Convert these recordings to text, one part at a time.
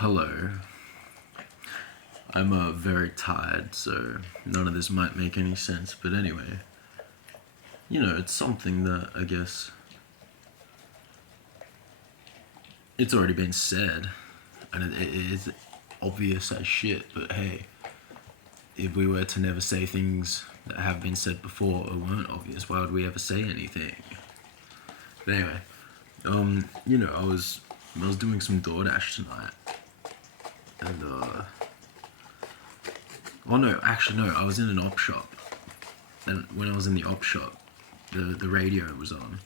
Hello. I'm very tired, so none of this might make any sense. But anyway, it's something that I guess it's already been said, and it is obvious as shit. But hey, if we were to never say things that have been said before or weren't obvious, why would we ever say anything? But anyway, I was doing some DoorDash tonight, and oh no, actually no, I was in an op shop, and when I was in the op shop, the radio was on,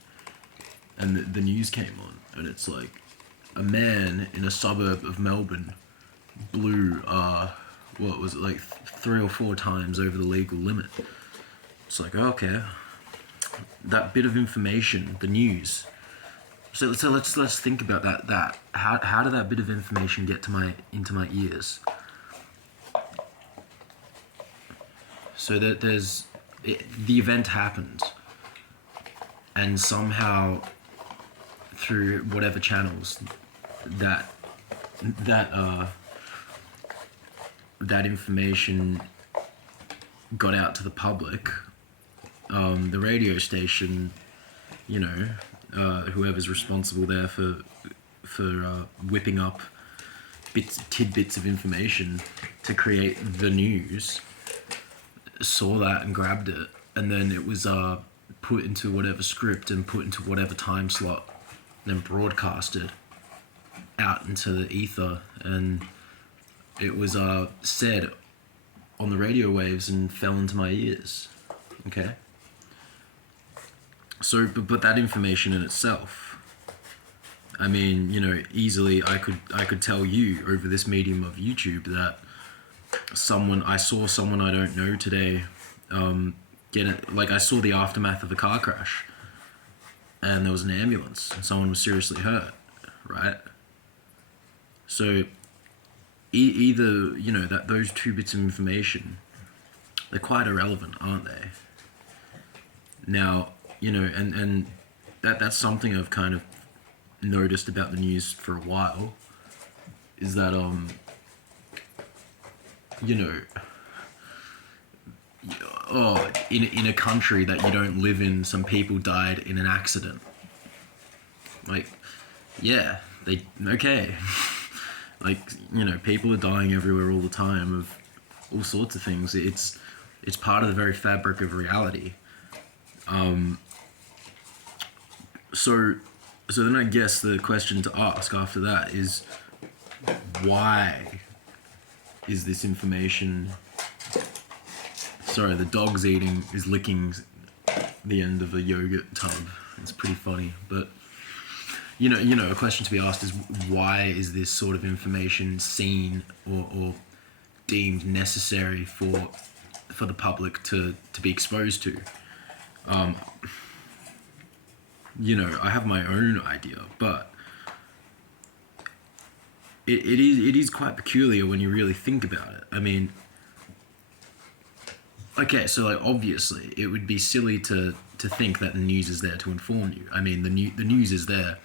and the news came on, and it's like a man in a suburb of Melbourne blew what was it, like 3 or 4 times over the legal limit. It's like, okay, that bit of information, the news. So let's think about that. How did that bit of information get into my ears? So that the event happened, and somehow through whatever channels that information got out to the public. The radio station, whoever's responsible there for whipping up tidbits of information to create the news, saw that and grabbed it, and then it was put into whatever script and put into whatever time slot, then broadcasted out into the ether, and it was said on the radio waves and fell into my ears. Okay. So, but that information in itself, I mean, easily I could tell you over this medium of YouTube that I saw someone I don't know today, get it. Like I saw the aftermath of a car crash, and there was an ambulance, and someone was seriously hurt, right? So, either that those two bits of information, they're quite irrelevant, aren't they? Now, and that's something I've kind of noticed about the news for a while, is that in a country that you don't live in, some people died in an accident. Like, yeah, okay. Like, people are dying everywhere all the time of all sorts of things. It's part of the very fabric of reality. So then I guess the question to ask after that is, why is this information... Sorry, the dog's licking the end of a yogurt tub. It's pretty funny, but a question to be asked is, why is this sort of information seen or deemed necessary for the public to be exposed to? I have my own idea, but it is quite peculiar when you really think about it. I mean, okay, so like obviously it would be silly to think that the news is there to inform you. I mean, the news is there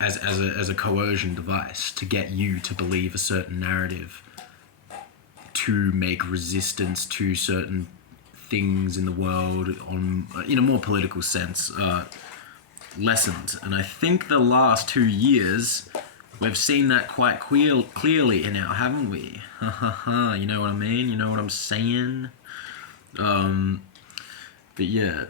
as a coercion device to get you to believe a certain narrative, to make resistance to certain things in the world in a more political sense lessened. And I think the last 2 years we've seen that quite clearly now, haven't we? You know what I mean? You know what I'm saying? But yeah,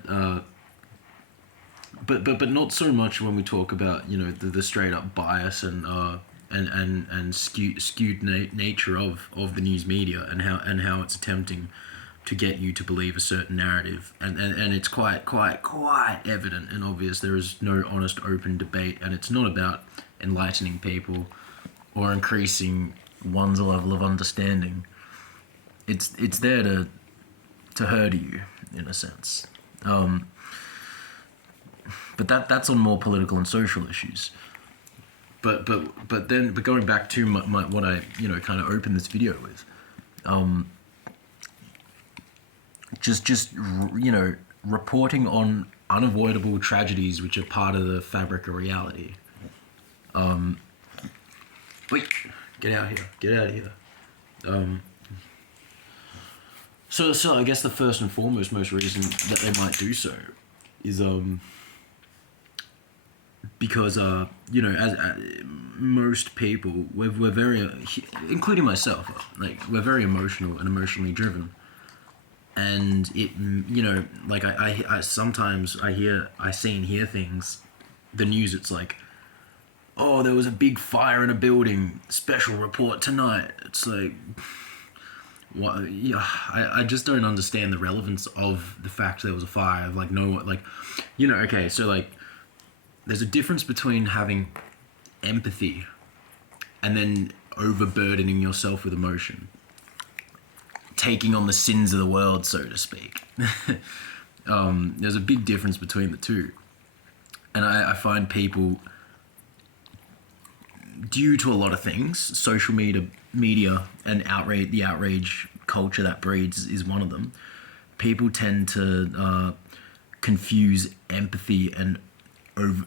but not so much when we talk about the straight up bias and skewed nature of the news media, and how it's attempting to get you to believe a certain narrative, and it's quite evident and obvious there is no honest open debate, and it's not about enlightening people or increasing one's level of understanding. It's there to hurt you in a sense. But that's on more political and social issues. But going back to my what I kind of opened this video with, just reporting on unavoidable tragedies which are part of the fabric of reality. Wait, get out of here. So I guess the first and foremost, most reason that they might do so is because as most people, we're very, including myself, like we're very emotional and emotionally driven, and it, like I sometimes I see and hear things, the news, it's like, oh, there was a big fire in a building, special report tonight. It's like, what? Yeah, I just don't understand the relevance of the fact there was a fire. Like, no, like, okay, so like, there's a difference between having empathy and then overburdening yourself with emotion, taking on the sins of the world, so to speak. There's a big difference between the two, and I find people, due to a lot of things, social media and the outrage culture that breeds is one of them. People tend to confuse empathy and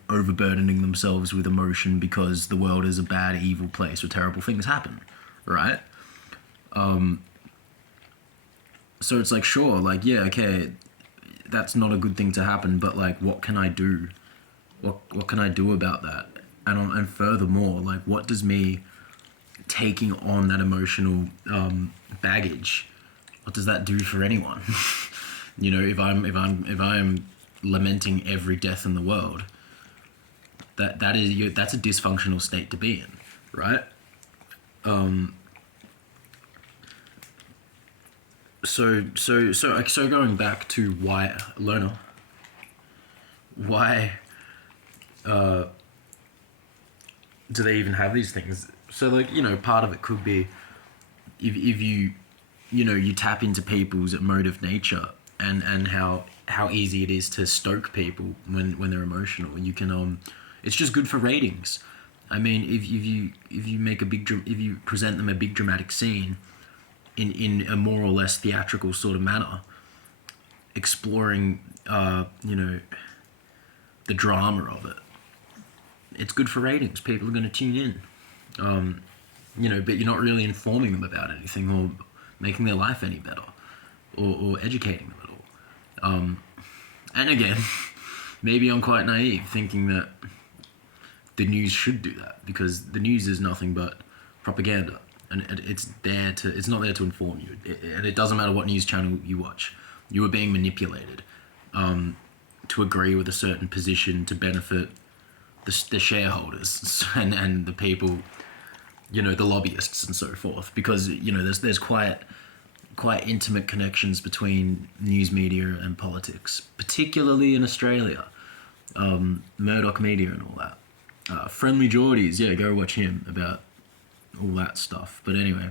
overburdening themselves with emotion because the world is a bad, evil place where terrible things happen, right? So it's like, sure, like, yeah, okay, that's not a good thing to happen, but like, what can I do? What can I do about that? And furthermore, like, what does me taking on that emotional baggage, what does that do for anyone? If I'm lamenting every death in the world, that's a dysfunctional state to be in, right? So going back to why, Lona, why do they even have these things? So like, part of it could be if you tap into people's emotive nature and how easy it is to stoke people when they're emotional. You can it's just good for ratings. I mean, if you make if you present them a big dramatic scene in a more or less theatrical sort of manner, exploring the drama of it, it's good for ratings. People are going to tune in. But you're not really informing them about anything or making their life any better or educating them at all. And again, maybe I'm quite naive thinking that the news should do that, because the news is nothing but propaganda, and it's not there to inform you. And it doesn't matter what news channel you watch. You are being manipulated to agree with a certain position to benefit the shareholders and the people, the lobbyists and so forth, because there's quite intimate connections between news media and politics, particularly in Australia. Murdoch Media and all that. Friendly Geordies, yeah, go watch him about all that stuff. But anyway,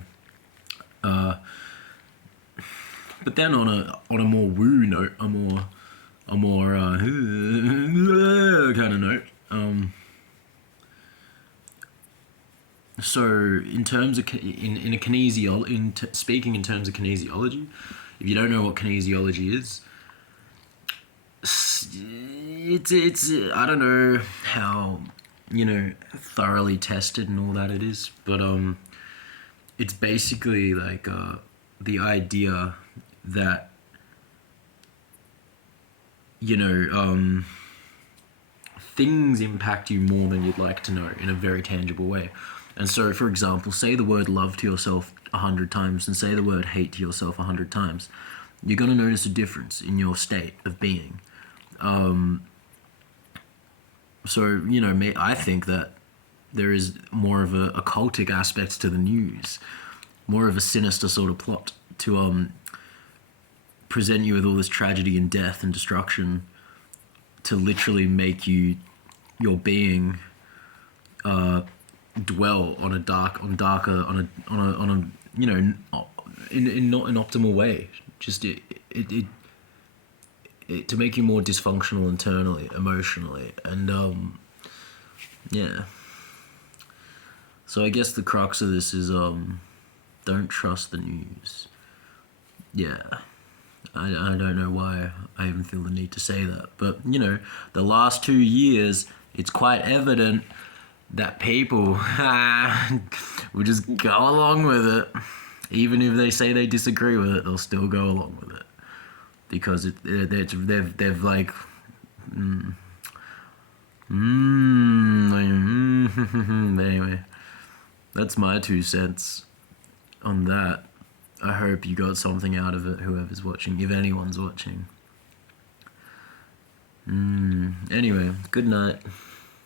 but then on a more woo note, a more kind of note. So in terms of speaking in terms of kinesiology, if you don't know what kinesiology is, it's I don't know how thoroughly tested and all that it is, but it's basically like the idea that things impact you more than you'd like to know in a very tangible way. And so, for example, say the word love to yourself 100 times and say the word hate to yourself 100 times. You're going to notice a difference in your state of being. So, I think that there is more of a occultic aspect to the news, more of a sinister sort of plot to present you with all this tragedy and death and destruction, to literally make your being dwell on a in not an optimal way. Just it to make you more dysfunctional internally, emotionally, and yeah. So I guess the crux of this is don't trust the news. Yeah. I don't know why I even feel the need to say that, but the last 2 years, it's quite evident that people will just go along with it. Even if they say they disagree with it, they'll still go along with it. Because they've like... Anyway, that's my 2 cents on that. I hope you got something out of it, whoever's watching, if anyone's watching. Anyway, good night.